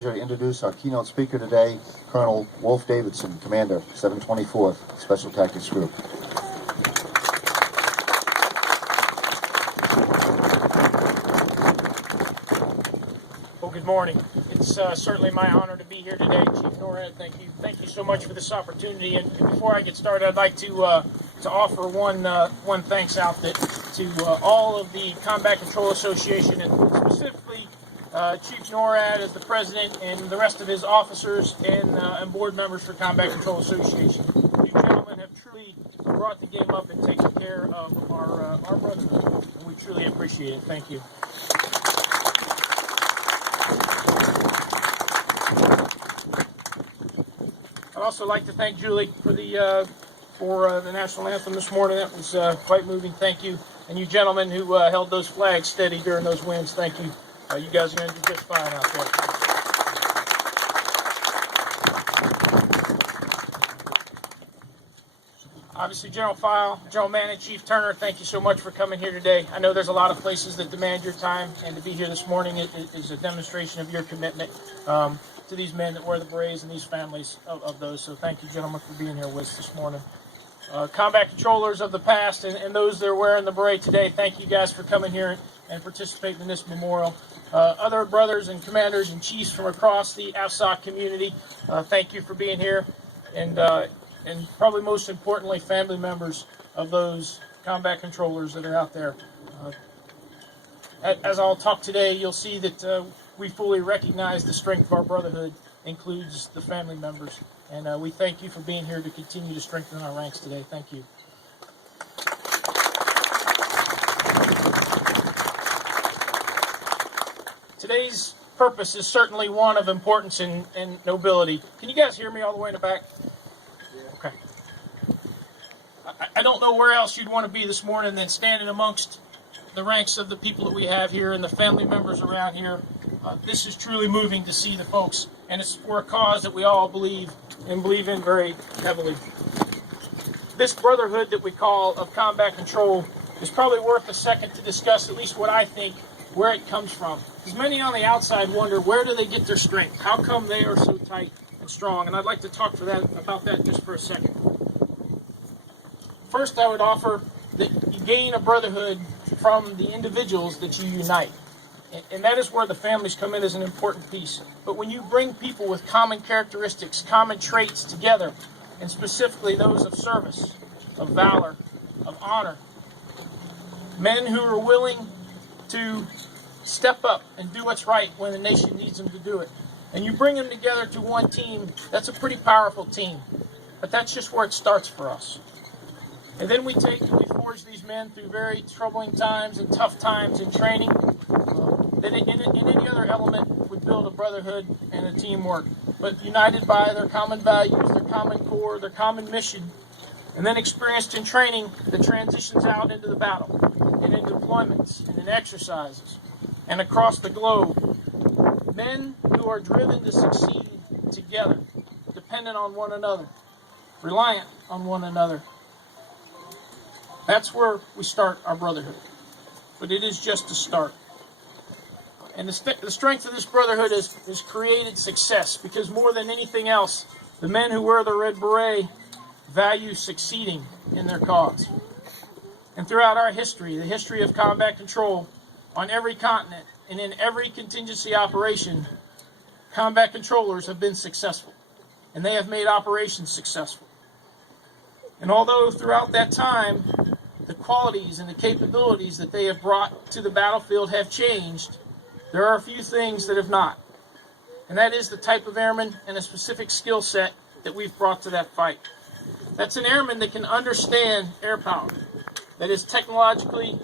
To introduce our keynote speaker today, Colonel Wolf Davidson, Commander, 724th Special Tactics Group. Well, good morning. It's certainly my honor to be here today, Chief Norad. Thank you so much for this opportunity. And before I get started, I'd like to offer one thanks out to all of the Combat Control Association, and specifically Chief Norad as the president and the rest of his officers and board members for Combat Control Association. You gentlemen have truly brought the game up and taken care of our brotherhood, and we truly appreciate it. Thank you. I'd also like to thank Julie for the national anthem this morning. That was quite moving. Thank you. And you gentlemen who held those flags steady during those winds, thank you. You guys are going to do just fine out there. Obviously, General File, General Manning, Chief Turner, thank you so much for coming here today. I know there's a lot of places that demand your time, and to be here this morning is a demonstration of your commitment to these men that wear the berets and these families of those. So thank you, gentlemen, for being here with us this morning. Combat controllers of the past and those that are wearing the beret today, thank you guys for coming here and participating in this memorial. Other brothers and commanders and chiefs from across the AFSOC community, thank you for being here. And probably most importantly, family members of those combat controllers that are out there. As I'll talk today, you'll see that we fully recognize the strength of our brotherhood includes the family members. And we thank you for being here to continue to strengthen our ranks today. Thank you. Today's purpose is certainly one of importance and nobility. Can you guys hear me all the way in the back? Okay. I don't know where else you'd want to be this morning than standing amongst the ranks of the people that we have here and the family members around here. This is truly moving to see the folks, and it's for a cause that we all believe in very heavily. This brotherhood that we call of combat control is probably worth a second to discuss at least what I think, where it comes from. Because many on the outside wonder, where do they get their strength? How come they are so tight and strong? And I'd like to talk about that just for a second. First, I would offer that you gain a brotherhood from the individuals that you unite. And that is where the families come in as an important piece. But when you bring people with common characteristics, common traits together, and specifically those of service, of valor, of honor, men who are willing to step up and do what's right when the nation needs them to do it, and you bring them together to one team, that's a pretty powerful team. But that's just where it starts for us. And then we forge these men through very troubling times and tough times in training that in any other element would build a brotherhood and a teamwork, but united by their common values, their common core, their common mission, and then experienced in training that transitions out into the battle and in deployments and in exercises and across the globe. Men who are driven to succeed together, dependent on one another, reliant on one another. That's where we start our brotherhood. But it is just a start. And the strength of this brotherhood has created success, because more than anything else, the men who wear the red beret value succeeding in their cause. And throughout our history, the history of combat control, on every continent and in every contingency operation, combat controllers have been successful. And they have made operations successful. And although throughout that time, the qualities and the capabilities that they have brought to the battlefield have changed, there are a few things that have not. And that is the type of airman and a specific skill set that we've brought to that fight. That's an airman that can understand air power, that is technologically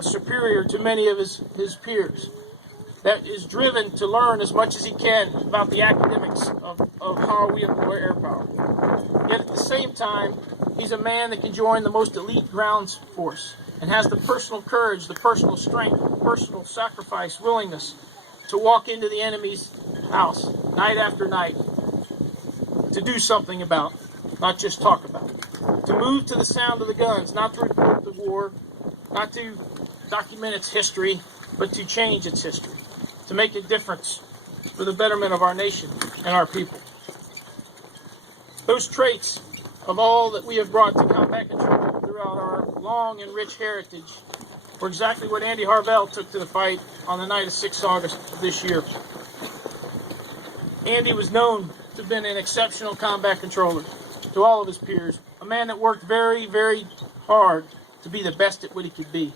superior to many of his peers, that is driven to learn as much as he can about the academics of how we employ air power. Yet at the same time, he's a man that can join the most elite ground force and has the personal courage, the personal strength, personal sacrifice, willingness to walk into the enemy's house night after night, to do something about, not just talk about. To move to the sound of the guns, not to report the war, not to document its history, but to change its history, to make a difference for the betterment of our nation and our people. Those traits of all that we have brought to combat control throughout our long and rich heritage were exactly what Andy Harvell took to the fight on the night of 6 August of this year. Andy was known to have been an exceptional combat controller to all of his peers, a man that worked very, very hard to be the best at what he could be.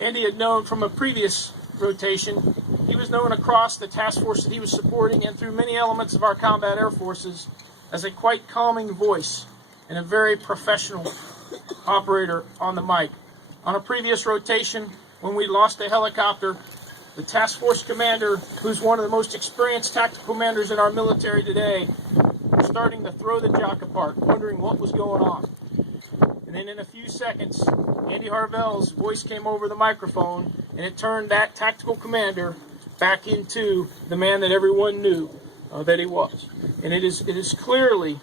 Andy had known from a previous rotation, he was known across the task force that he was supporting and through many elements of our combat air forces as a quite calming voice and a very professional operator on the mic. On a previous rotation, when we lost a helicopter, the task force commander, who's one of the most experienced tactical commanders in our military today, was starting to throw the jock apart, wondering what was going on. And then in a few seconds, Andy Harvell's voice came over the microphone, and it turned that tactical commander back into the man that everyone knew that he was. And it is clearly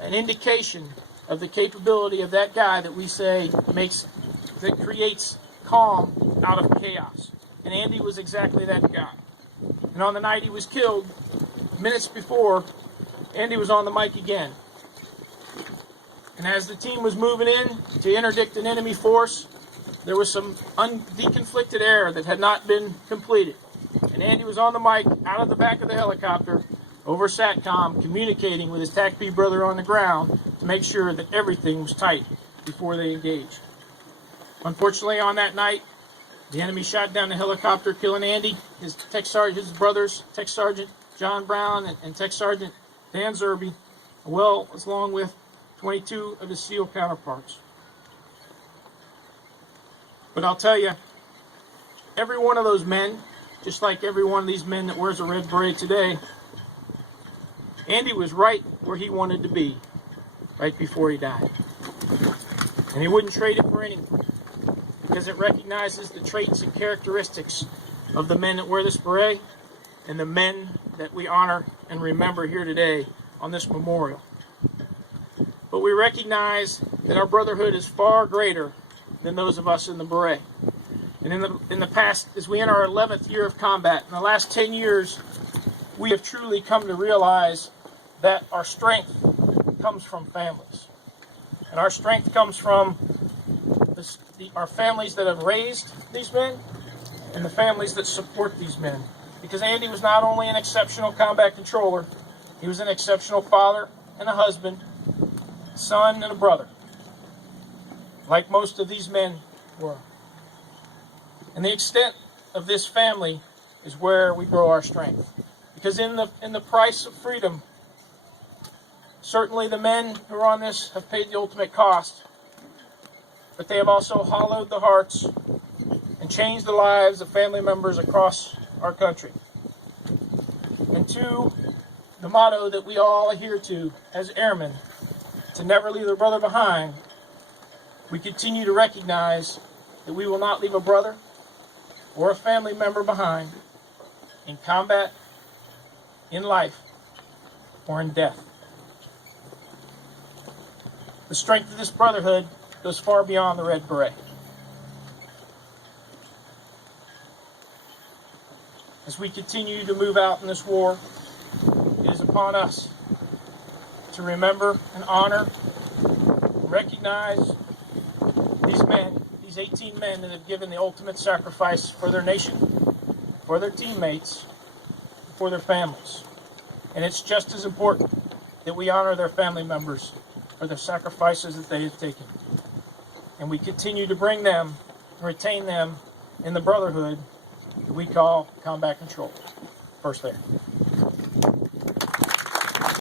an indication of the capability of that guy that we say that creates calm out of chaos. And Andy was exactly that guy. And on the night he was killed, minutes before, Andy was on the mic again. And as the team was moving in to interdict an enemy force, there was some deconflicted air that had not been completed. And Andy was on the mic out of the back of the helicopter over SATCOM, communicating with his TAC-B brother on the ground to make sure that everything was tight before they engaged. Unfortunately, on that night, the enemy shot down the helicopter, killing Andy, his brothers, Tech Sergeant John Brown and Tech Sergeant Dan Zerby, along with 22 of his SEAL counterparts. But I'll tell you, every one of those men, just like every one of these men that wears a red beret today, Andy was right where he wanted to be right before he died. And he wouldn't trade it for anything, because it recognizes the traits and characteristics of the men that wear this beret and the men that we honor and remember here today on this memorial. But we recognize that our brotherhood is far greater than those of us in the beret. And in the past, as we enter our 11th year of combat, in the last 10 years, we have truly come to realize that our strength comes from families. And our strength comes from our families that have raised these men and the families that support these men. Because Andy was not only an exceptional combat controller, he was an exceptional father and a husband, son and a brother, like most of these men were. And the extent of this family is where we grow our strength. Because in the price of freedom, certainly the men who are on this have paid the ultimate cost, but they have also hollowed the hearts and changed the lives of family members across our country. And to the motto that we all adhere to as airmen, to never leave a brother behind, we continue to recognize that we will not leave a brother or a family member behind in combat, in life, or in death. The strength of this brotherhood goes far beyond the red beret. As we continue to move out in this war, it is upon us to remember and honor and recognize these men, these 18 men that have given the ultimate sacrifice for their nation, for their teammates, for their families. And it's just as important that we honor their family members for the sacrifices that they have taken. And we continue to bring them, retain them in the brotherhood that we call combat control. First there.